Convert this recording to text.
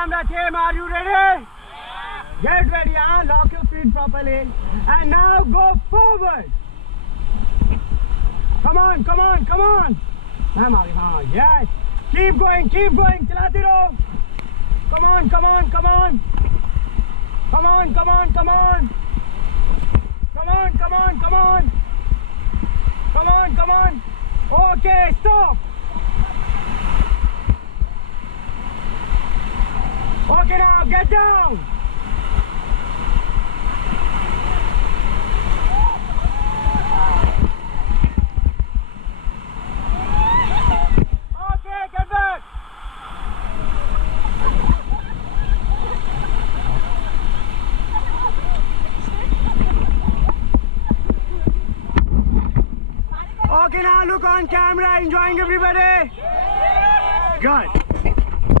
camera team, are you ready? Get ready, huh? Lock your feet properly. And now go forward. Come on, come on, come on. Yes. Keep going, chalate raho. Come on, come on, come on. Come on, come on, come on. Come on, come on, come on. Come on, come on. Okay, stop. Okay, now get down. Okay, get back. Okay, now look on camera, enjoying everybody. Good.